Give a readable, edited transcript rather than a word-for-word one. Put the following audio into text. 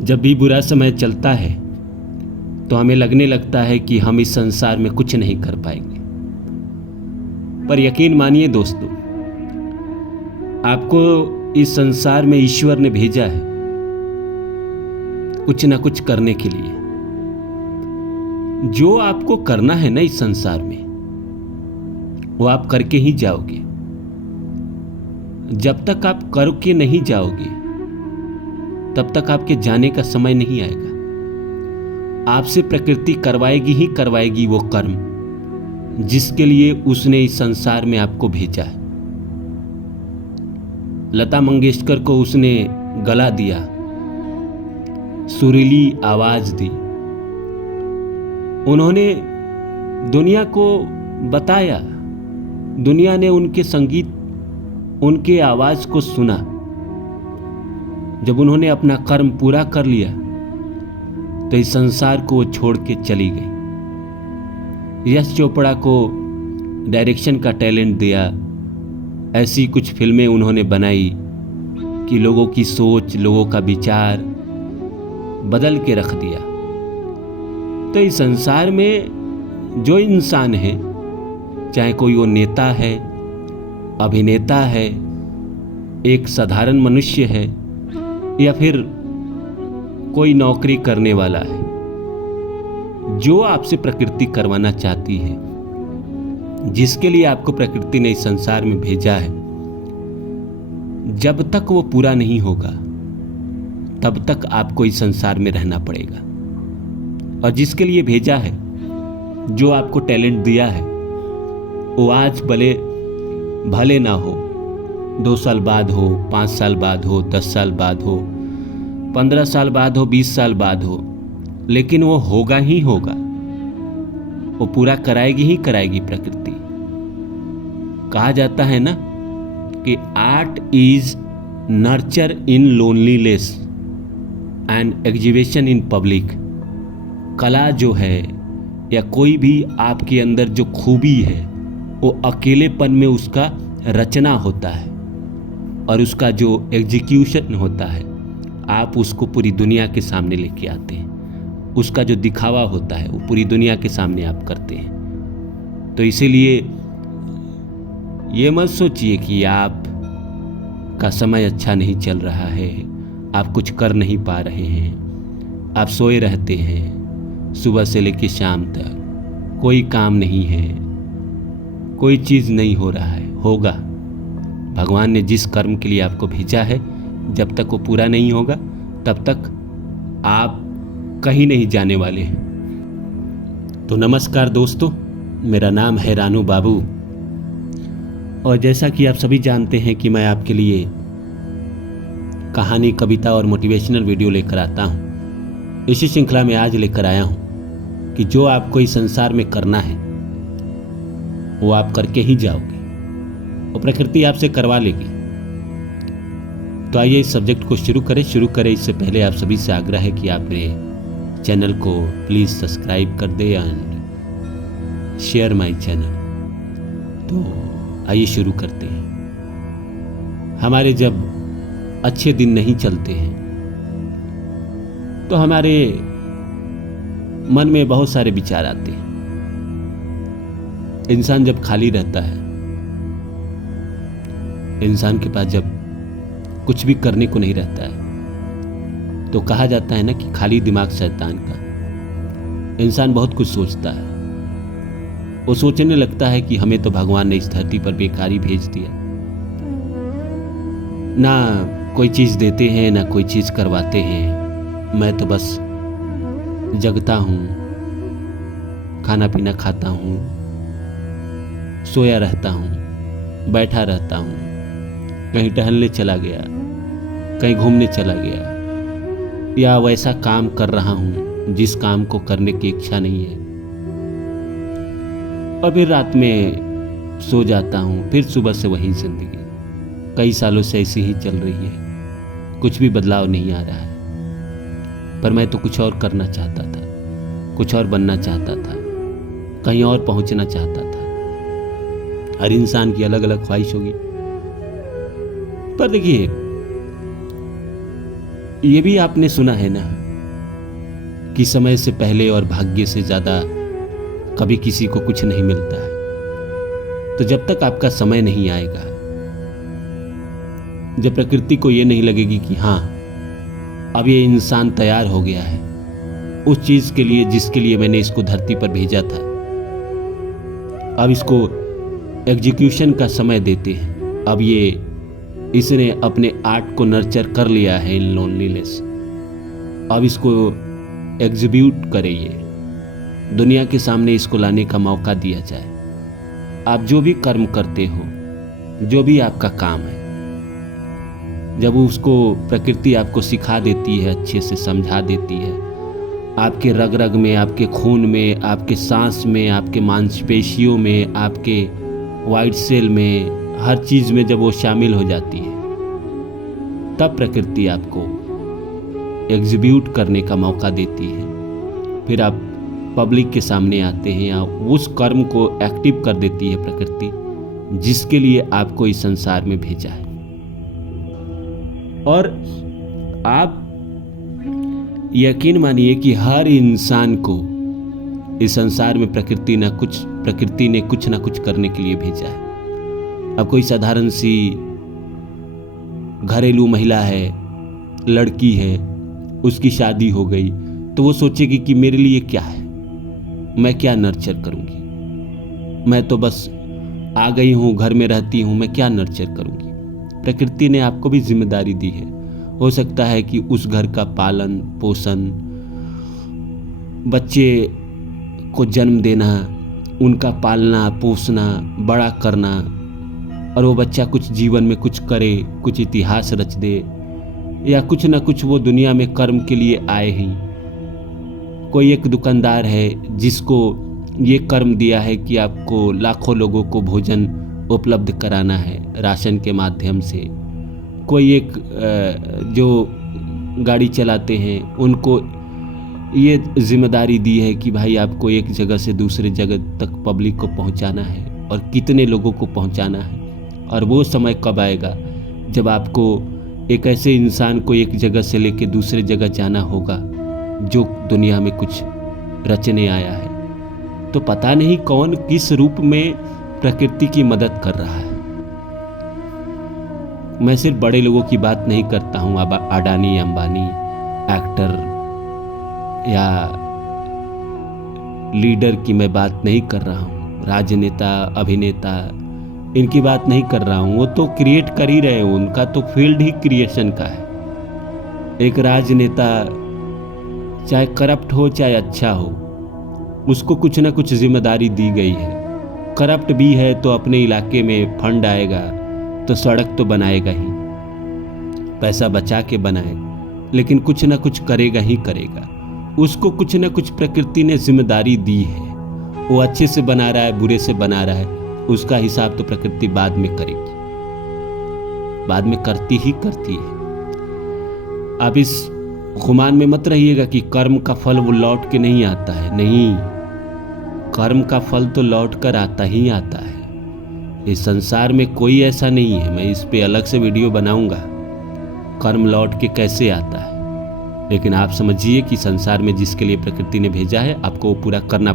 जब भी बुरा समय चलता है तो हमें लगने लगता है कि हम इस संसार में कुछ नहीं कर पाएंगे। पर यकीन मानिए दोस्तों, आपको इस संसार में ईश्वर ने भेजा है कुछ ना कुछ करने के लिए। जो आपको करना है ना इस संसार में, वो आप करके ही जाओगे। जब तक आप करके नहीं जाओगे तब तक आपके जाने का समय नहीं आएगा। आपसे प्रकृति करवाएगी ही करवाएगी वो कर्म जिसके लिए उसने इस संसार में आपको भेजा है। लता मंगेशकर को उसने गला दिया, सुरीली आवाज दी, उन्होंने दुनिया को बताया, दुनिया ने उनके संगीत, उनके आवाज को सुना। जब उन्होंने अपना कर्म पूरा कर लिया तो इस संसार को वो छोड़ के चली गई। यश चोपड़ा को डायरेक्शन का टैलेंट दिया, ऐसी कुछ फिल्में उन्होंने बनाई कि लोगों की सोच, लोगों का विचार बदल के रख दिया। तो इस संसार में जो इंसान है, चाहे कोई वो नेता है, अभिनेता है, एक साधारण मनुष्य है, या फिर कोई नौकरी करने वाला है, जो आपसे प्रकृति करवाना चाहती है, जिसके लिए आपको प्रकृति ने इस संसार में भेजा है, जब तक वो पूरा नहीं होगा तब तक आपको इस संसार में रहना पड़ेगा। और जिसके लिए भेजा है, जो आपको टैलेंट दिया है, वो आज भले ना हो, 2 साल बाद हो, 5 साल बाद हो, 10 साल बाद हो, 15 साल बाद हो, 20 साल बाद हो, लेकिन वो होगा ही होगा। वो पूरा कराएगी ही कराएगी प्रकृति। कहा जाता है ना कि art is nurture in loneliness and exhibition in public. कला जो है या कोई भी आपके अंदर जो खूबी है, वो अकेलेपन में उसका रचना होता है और उसका जो एग्जीक्यूशन होता है, आप उसको पूरी दुनिया के सामने लेके आते हैं। उसका जो दिखावा होता है वो पूरी दुनिया के सामने आप करते हैं। तो इसीलिए ये मत सोचिए कि आप का समय अच्छा नहीं चल रहा है, आप कुछ कर नहीं पा रहे हैं, आप सोए रहते हैं सुबह से लेकर शाम तक, कोई काम नहीं है, कोई चीज़ नहीं हो रहा है। होगा। भगवान ने जिस कर्म के लिए आपको भेजा है, जब तक वो पूरा नहीं होगा तब तक आप कहीं नहीं जाने वाले हैं। तो नमस्कार दोस्तों, मेरा नाम है रानू बाबू, और जैसा कि आप सभी जानते हैं कि मैं आपके लिए कहानी, कविता और मोटिवेशनल वीडियो लेकर आता हूँ। इसी श्रृंखला में आज लेकर आया हूँ कि जो आपको इस संसार में करना है वो आप करके ही जाओगे, वो प्रकृति आपसे करवा लेगी। तो आइए इस सब्जेक्ट को शुरू करें। इससे पहले आप सभी से आग्रह है कि आप मेरे चैनल को प्लीज़ सब्सक्राइब कर दें एंड शेयर माय चैनल। तो आइए शुरू करते हैं। हमारे जब अच्छे दिन नहीं चलते हैं तो हमारे मन में बहुत सारे विचार आते हैं। इंसान जब खाली रहता है, इंसान के पास जब कुछ भी करने को नहीं रहता है, तो कहा जाता है ना कि खाली दिमाग शैतान का। इंसान बहुत कुछ सोचता है, वो सोचने लगता है कि हमें तो भगवान ने इस धरती पर बेकार ही भेज दिया, ना कोई चीज़ देते हैं ना कोई चीज़ करवाते हैं, मैं तो बस जगता हूँ, खाना पीना खाता हूँ, सोया रहता हूँ, बैठा रहता हूँ, कहीं टहलने चला गया, कहीं घूमने चला गया, या वैसा काम कर रहा हूँ जिस काम को करने की इच्छा नहीं है, और फिर रात में सो जाता हूँ। फिर सुबह से वही जिंदगी कई सालों से ऐसी ही चल रही है, कुछ भी बदलाव नहीं आ रहा है। पर मैं तो कुछ और करना चाहता था, कुछ और बनना चाहता था, कहीं और पहुंचना चाहता था। हर इंसान की अलग अलग ख्वाहिश होगी, पर देखिए ये भी आपने सुना है ना कि समय से पहले और भाग्य से ज्यादा कभी किसी को कुछ नहीं मिलता है। तो जब तक आपका समय नहीं आएगा, जब प्रकृति को ये नहीं लगेगी कि हाँ अब ये इंसान तैयार हो गया है उस चीज के लिए जिसके लिए मैंने इसको धरती पर भेजा था, अब इसको एग्जीक्यूशन का समय देते हैं, अब इसने अपने आर्ट को नर्चर कर लिया है इन लोनलीनेस, अब इसको एग्जीक्यूट करे, ये दुनिया के सामने इसको लाने का मौका दिया जाए। आप जो भी कर्म करते हो, जो भी आपका काम है, जब उसको प्रकृति आपको सिखा देती है, अच्छे से समझा देती है, आपके रग रग में, आपके खून में, आपके सांस में, आपके मांसपेशियों में, आपके वाइट सेल में, हर चीज में जब वो शामिल हो जाती है, तब प्रकृति आपको एग्जीक्यूट करने का मौका देती है। फिर आप पब्लिक के सामने आते हैं या उस कर्म को एक्टिव कर देती है प्रकृति जिसके लिए आपको इस संसार में भेजा है। और आप यकीन मानिए कि हर इंसान को इस संसार में प्रकृति ने कुछ ना कुछ करने के लिए भेजा है। अब कोई साधारण सी घरेलू महिला है, लड़की है, उसकी शादी हो गई तो वो सोचेगी कि मेरे लिए क्या है, मैं क्या नर्चर करूंगी, मैं तो बस आ गई हूं, घर में रहती हूं, मैं क्या नर्चर करूंगी। प्रकृति ने आपको भी जिम्मेदारी दी है। हो सकता है कि उस घर का पालन पोषण, बच्चे को जन्म देना, उनका पालना पोसना, बड़ा करना, और वो बच्चा कुछ जीवन में कुछ करे, कुछ इतिहास रच दे, या कुछ ना कुछ वो दुनिया में कर्म के लिए आए ही। कोई एक दुकानदार है जिसको ये कर्म दिया है कि आपको लाखों लोगों को भोजन उपलब्ध कराना है राशन के माध्यम से। कोई एक जो गाड़ी चलाते हैं उनको ये जिम्मेदारी दी है कि भाई आपको एक जगह से दूसरे जगह तक पब्लिक को पहुंचाना है, और कितने लोगों को पहुंचाना है। और वो समय कब आएगा जब आपको एक ऐसे इंसान को एक जगह से लेकर दूसरे जगह जाना होगा जो दुनिया में कुछ रचने आया है। तो पता नहीं कौन किस रूप में प्रकृति की मदद कर रहा है। मैं सिर्फ बड़े लोगों की बात नहीं करता हूं, अब अडानी अंबानी, एक्टर या लीडर की मैं बात नहीं कर रहा हूं, राजनेता, अभिनेता, इनकी बात नहीं कर रहा हूं। वो तो क्रिएट कर ही रहे हैं, उनका तो फील्ड ही क्रिएशन का है। एक राजनेता चाहे करप्ट हो चाहे अच्छा हो, उसको कुछ ना कुछ जिम्मेदारी दी गई है। करप्ट भी है तो अपने इलाके में फंड आएगा तो सड़क तो बनाएगा ही, पैसा बचा के बनाए, लेकिन कुछ ना कुछ करेगा ही करेगा। उसको कुछ ना कुछ प्रकृति ने जिम्मेदारी दी है। वो अच्छे से बना रहा है, बुरे से बना रहा है, उसका हिसाब तो प्रकृति बाद में करेगी, बाद में करती ही करती है। आप इस गुमान में मत रहिएगा कि कर्म का फल वो लौट के नहीं आता है। नहीं, कर्म का फल तो लौट कर आता ही आता है। इस संसार में कोई ऐसा नहीं है, मैं इस पे अलग से वीडियो बनाऊंगा, कर्म लौट के कैसे आता है। लेकिन आप समझिए कि संसार में जिसके लिए प्रकृति ने भेजा है आपको वो पूरा करना